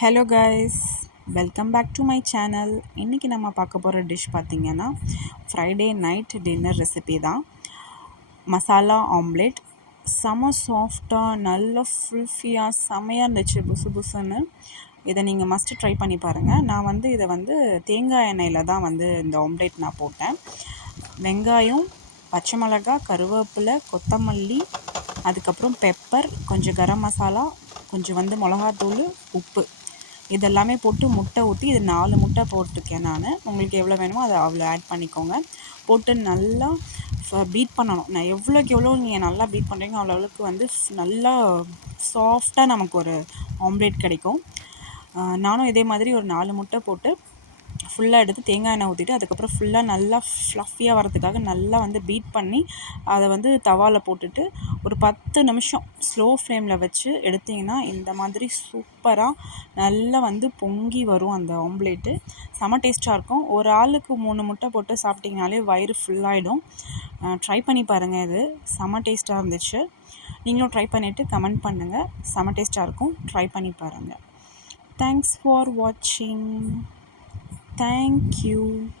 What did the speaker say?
Hello guys welcome back to my channel இன்றைக்கி நம்ம பார்க்க போகிற டிஷ் பார்த்திங்கன்னா ஃப்ரைடே நைட் டின்னர் ரெசிபி தான். மசாலா ஆம்லேட் செம சாஃப்டாக நல்ல ஃபுல்ஃபியாக செமையாக இருந்துச்சு புசு புசுன்னு. இதை நீங்கள் மஸ்ட்டு ட்ரை பண்ணி பாருங்கள் நான் வந்து இதை வந்து தேங்காய் எண்ணெயில் தான் வந்து இந்த ஆம்லேட் நான் போட்டேன். வெங்காயம் பச்சை மிளகா கருவேப்பிலை கொத்தமல்லி அதுக்கப்புறம் பெப்பர் கொஞ்சம் கரம் மசாலா கொஞ்சம் வந்து மிளகாத்தூள் உப்பு. இதெல்லாமே போட்டு முட்டை ஊற்றி இது நாலு முட்டை போட்டிருக்கேன் நான். உங்களுக்கு எவ்வளோ வேணுமோ அதை அவ்வளோ ஆட் பண்ணிக்கோங்க. போட்டு நல்லா பீட் பண்ணணும். நான் எவ்வளோக்கு எவ்வளோ நீங்கள் நல்லா பீட் பண்ணுறீங்க அவ்வளோ அளவுக்கு வந்து நல்லா சாஃப்டாக நமக்கு ஒரு ஆம்லேட் கிடைக்கும். நானும் இதே மாதிரி ஒரு நாலு முட்டை போட்டு ஃபுல்லாக எடுத்து தேங்காய் எண்ணெய் ஊற்றிட்டு அதுக்கப்புறம் ஃபுல்லாக நல்லா ஃப்ளஃபியாக வரதுக்காக நல்லா வந்து பீட் பண்ணி அதை வந்து தவாவில் போட்டுட்டு ஒரு பத்து நிமிஷம் ஸ்லோ ஃப்ளேமில் வச்சு எடுத்திங்கன்னா இந்த மாதிரி சூப்பராக நல்லா வந்து பொங்கி வரும் அந்த ஆம்லேட்டு செம டேஸ்ட்டாக இருக்கும். ஒரு ஆளுக்கு மூணு முட்டை போட்டு சாப்பிட்டிங்கனாலே வயிறு ஃபுல்லாகிடும் ட்ரை பண்ணி பாருங்கள் இது. செம டேஸ்ட்டாக இருந்துச்சு. நீங்களும் ட்ரை பண்ணிவிட்டு கமெண்ட் பண்ணுங்கள் செம டேஸ்ட்டாக இருக்கும். ட்ரை பண்ணி பாருங்கள் தேங்க்ஸ் ஃபார் வாட்சிங் Thank you.